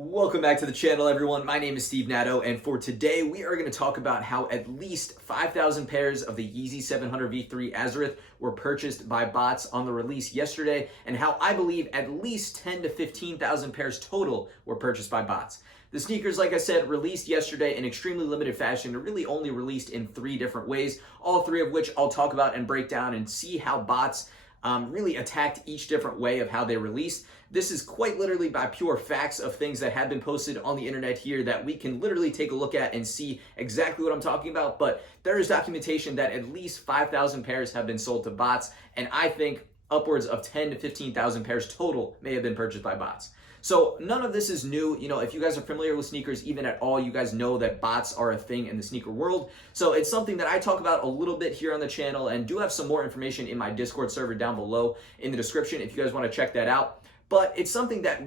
Welcome back to the channel, everyone. My name is Steve Natto, and for today, we are going to talk about how at least 5,000 pairs of the Yeezy 700 V3 Arzareth were purchased by bots on the release yesterday, and how I believe at least 10 to 15,000 pairs total were purchased by bots. The sneakers, like I said, released yesterday in extremely limited fashion. They're really only released in 3 different ways, all 3 of which I'll talk about and break down and see how bots really attacked each different way of how they release. This is quite literally by pure facts of things that have been posted on the internet here that we can literally take a look at and see exactly what I'm talking about. But there is documentation that at least 5,000 pairs have been sold to bots, and I think upwards of 10 to 15,000 pairs total may have been purchased by bots. So none of this is new. If you guys are familiar with sneakers even at all, you guys know that bots are a thing in the sneaker world. So it's something that I talk about a little bit here on the channel, and do have some more information in my Discord server down below in the description if you guys want to check that out. But it's something that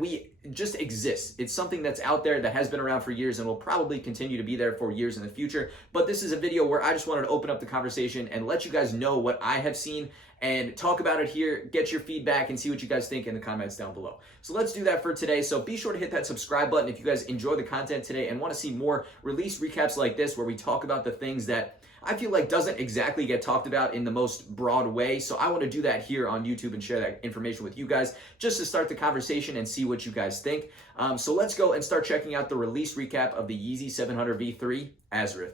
just exists. It's something that's out there that has been around for years and will probably continue to be there for years in the future. But this is a video where I just wanted to open up the conversation and let you guys know what I have seen and talk about it here, get your feedback, and see what you guys think in the comments down below. So let's do that for today. So be sure to hit that subscribe button if you guys enjoy the content today and want to see more release recaps like this, where we talk about the things that I feel like doesn't exactly get talked about in the most broad way. So I want to do that here on YouTube and share that information with you guys just to start the conversation and see what you guys think. So let's go and start checking out the release recap of the Yeezy 700 V3 Arzareth.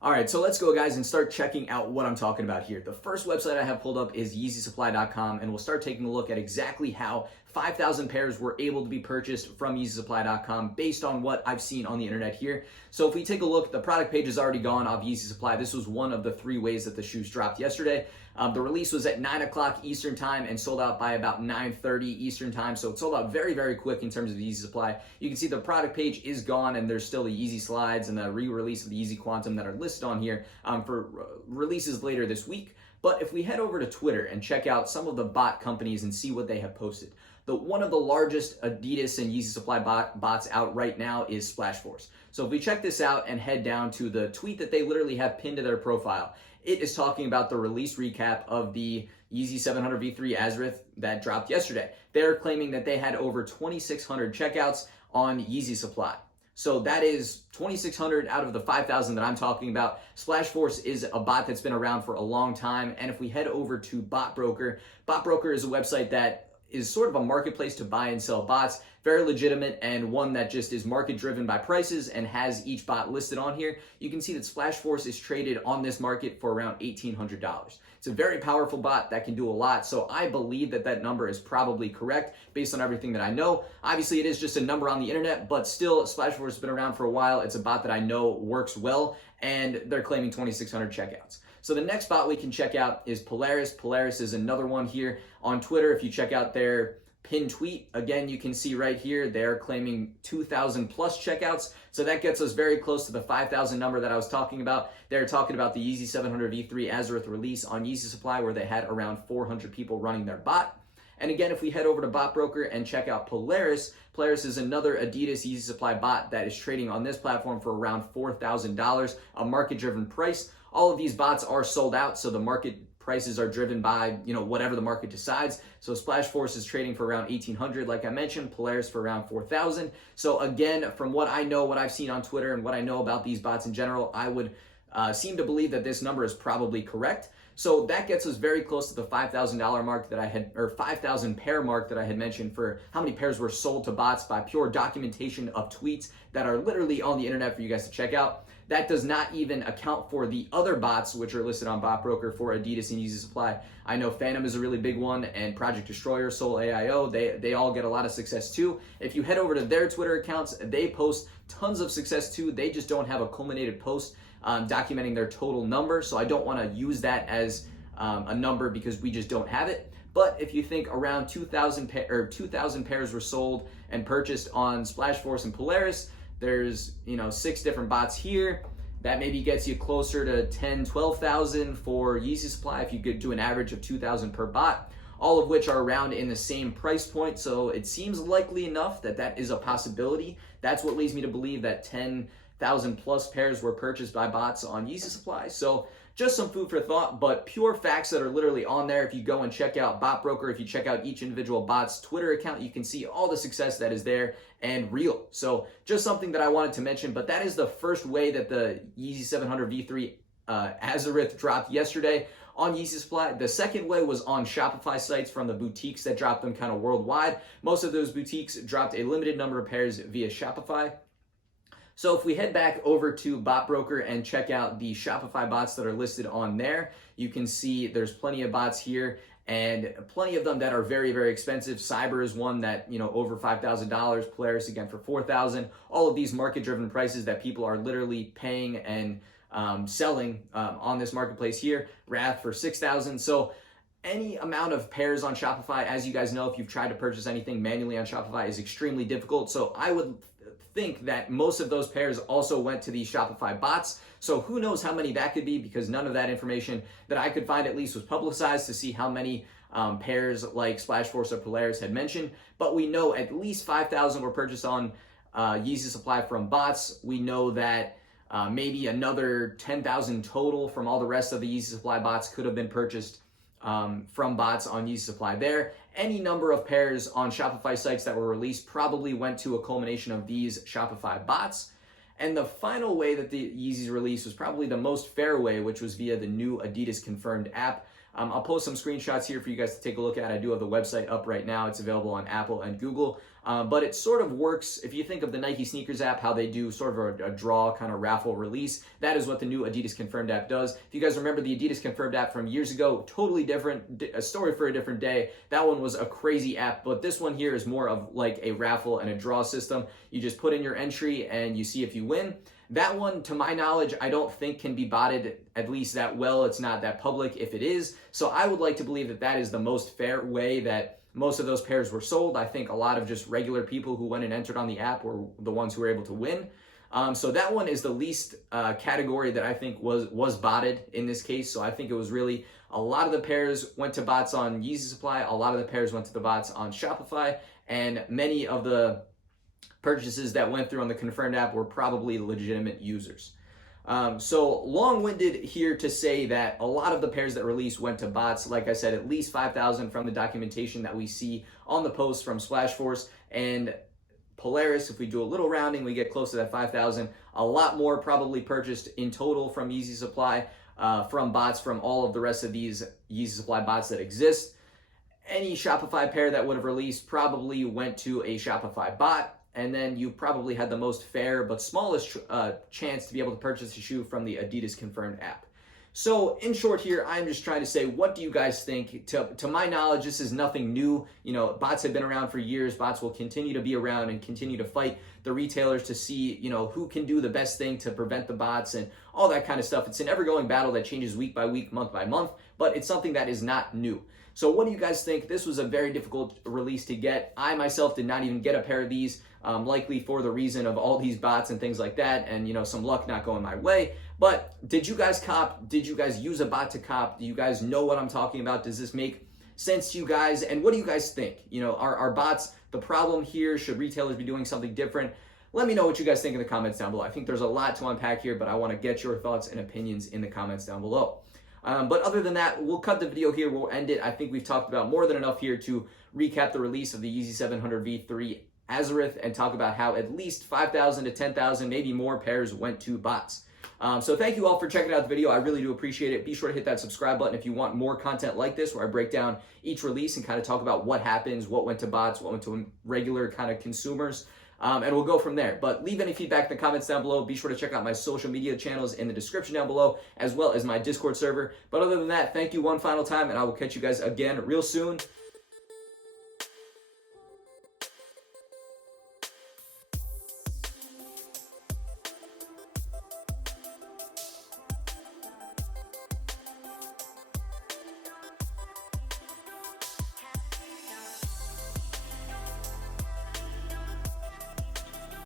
All right, so let's go, guys, and start checking out what I'm talking about here. The first website I have pulled up is YeezySupply.com, and we'll start taking a look at exactly how 5,000 pairs were able to be purchased from YeezySupply.com based on what I've seen on the internet here. So if we take a look, the product page is already gone off Yeezy Supply. This was one of the 3 ways that the shoes dropped yesterday. The release was at 9 o'clock Eastern time and sold out by about 9:30 Eastern time. So it sold out very, very quick in terms of the Yeezy Supply. You can see the product page is gone, and there's still the Yeezy Slides and the re-release of the Yeezy Quantum that are listed on here for releases later this week. But if we head over to Twitter and check out some of the bot companies and see what they have posted, one of the largest Adidas and Yeezy Supply bots out right now is Splashforce. So if we check this out and head down to the tweet that they literally have pinned to their profile, it is talking about the release recap of the Yeezy 700 V3 Arzareth that dropped yesterday. They're claiming that they had over 2,600 checkouts on Yeezy Supply. So that is 2,600 out of the 5,000 that I'm talking about. Splashforce is a bot that's been around for a long time. And if we head over to Botbroker is a website that is sort of a marketplace to buy and sell bots, very legitimate, and one that just is market driven by prices and has each bot listed on here. You can see that Splashforce is traded on this market for around $1,800. It's a very powerful bot that can do a lot, so I believe that that number is probably correct based on everything that I know. Obviously, it is just a number on the internet, but still, Splashforce has been around for a while. It's a bot that I know works well, and they're claiming 2,600 checkouts. So the next bot we can check out is Polaris. Polaris is another one here on Twitter. If you check out their pinned tweet, again, you can see right here, they're claiming 2,000 plus checkouts. So that gets us very close to the 5,000 number that I was talking about. They're talking about the Yeezy 700 V3 Arzareth release on Yeezy Supply, where they had around 400 people running their bot. And again, if we head over to Botbroker and check out Polaris, Polaris is another Adidas Yeezy Supply bot that is trading on this platform for around $4,000, a market-driven price. All of these bots are sold out, so the market prices are driven by, whatever the market decides. So Splashforce is trading for around 1,800, like I mentioned, Polaris for around 4,000. So again, from what I know, what I've seen on Twitter, and what I know about these bots in general, I would seem to believe that this number is probably correct. So that gets us very close to the $5,000 mark that I had, or 5,000 pair mark that I had mentioned for how many pairs were sold to bots by pure documentation of tweets that are literally on the internet for you guys to check out. That does not even account for the other bots which are listed on Botbroker for Adidas and Yeezy Supply. I know Phantom is a really big one, and Project Destroyer, Soul AIO, they all get a lot of success too. If you head over to their Twitter accounts, they post tons of success too. They just don't have a culminated post documenting their total number, so I don't want to use that as a number because we just don't have it. But if you think around 2,000 pairs were sold and purchased on Splashforce and Polaris, there's 6 different bots here. That maybe gets you closer to 10, 12,000 for Yeezy Supply if you could do an average of 2,000 per bot, all of which are around in the same price point. So it seems likely enough that that is a possibility. That's what leads me to believe that 10,000 plus pairs were purchased by bots on Yeezy Supply. So just some food for thought, but pure facts that are literally on there. If you go and check out Bot Broker, if you check out each individual bot's Twitter account, you can see all the success that is there and real. So just something that I wanted to mention, but that is the first way that the Yeezy 700 V3 Arzareth dropped yesterday on Yeezy Supply. The second way was on Shopify sites from the boutiques that dropped them kind of worldwide. Most of those boutiques dropped a limited number of pairs via Shopify. So if we head back over to Bot Broker and check out the Shopify bots that are listed on there, you can see there's plenty of bots here and plenty of them that are very, very expensive. Cyber is one that, over $5,000. Polaris again for $4,000. All of these market-driven prices that people are literally paying and selling on this marketplace here. Wrath for $6,000. So any amount of pairs on Shopify, as you guys know, if you've tried to purchase anything manually on Shopify, is extremely difficult. So I would think that most of those pairs also went to these Shopify bots. So who knows how many that could be, because none of that information that I could find at least was publicized to see how many pairs like Splashforce or Polaris had mentioned. But we know at least 5,000 were purchased on Yeezy Supply from bots. We know that maybe another 10,000 total from all the rest of the Yeezy Supply bots could have been purchased from bots on Yeezy Supply there. Any number of pairs on Shopify sites that were released probably went to a culmination of these Shopify bots. And the final way that the Yeezys released was probably the most fair way, which was via the new Adidas Confirmed App. I'll post some screenshots here for you guys to take a look at. I do have the website up right now. It's available on Apple and Google. But it sort of works, if you think of the Nike Sneakers app, how they do sort of a draw kind of raffle release. That is what the new Adidas Confirmed app does. If you guys remember the Adidas Confirmed app from years ago, totally different, a story for a different day. That one was a crazy app, but this one here is more of like a raffle and a draw system. You just put in your entry and you see if you win. That one, to my knowledge, I don't think can be botted at least that well. It's not that public if it is. So I would like to believe that that is the most fair way that most of those pairs were sold. I think a lot of just regular people who went and entered on the app were the ones who were able to win. So that one is the least category that I think was botted in this case. So I think it was really a lot of the pairs went to bots on Yeezy Supply. A lot of the pairs went to the bots on Shopify. And many of the purchases that went through on the Confirmed app were probably legitimate users. So long-winded here to say that a lot of the pairs that released went to bots. Like I said, at least 5,000 from the documentation that we see on the post from Splashforce and Polaris. If we do a little rounding, we get close to that 5,000. A lot more probably purchased in total from Yeezy Supply, from bots, from all of the rest of these Yeezy Supply bots that exist. Any Shopify pair that would have released probably went to a Shopify bot. And then you probably had the most fair but smallest chance to be able to purchase a shoe from the Adidas Confirmed app. So in short here, I'm just trying to say, what do you guys think? To my knowledge, this is nothing new. Bots have been around for years. Bots will continue to be around and continue to fight the retailers to see, who can do the best thing to prevent the bots and all that kind of stuff. It's an ever-going battle that changes week by week, month by month, but it's something that is not new. So what do you guys think? This was a very difficult release to get. I myself did not even get a pair of these, likely for the reason of all these bots and things like that, and some luck not going my way. But did you guys cop? Did you guys use a bot to cop? Do you guys know what I'm talking about? Does this make sense to you guys? And what do you guys think? Are bots the problem here? Should retailers be doing something different? Let me know what you guys think in the comments down below. I think there's a lot to unpack here, but I want to get your thoughts and opinions in the comments down below. But other than that, we'll cut the video here. We'll end it. I think we've talked about more than enough here to recap the release of the Yeezy 700 V3 Arzareth and talk about how at least 5,000 to 10,000, maybe more pairs went to bots. So thank you all for checking out the video. I really do appreciate it. Be sure to hit that subscribe button if you want more content like this, where I break down each release and kind of talk about what happens, what went to bots, what went to regular kind of consumers. And we'll go from there. But leave any feedback in the comments down below. Be sure to check out my social media channels in the description down below, as well as my Discord server. But other than that, thank you one final time, and I will catch you guys again real soon.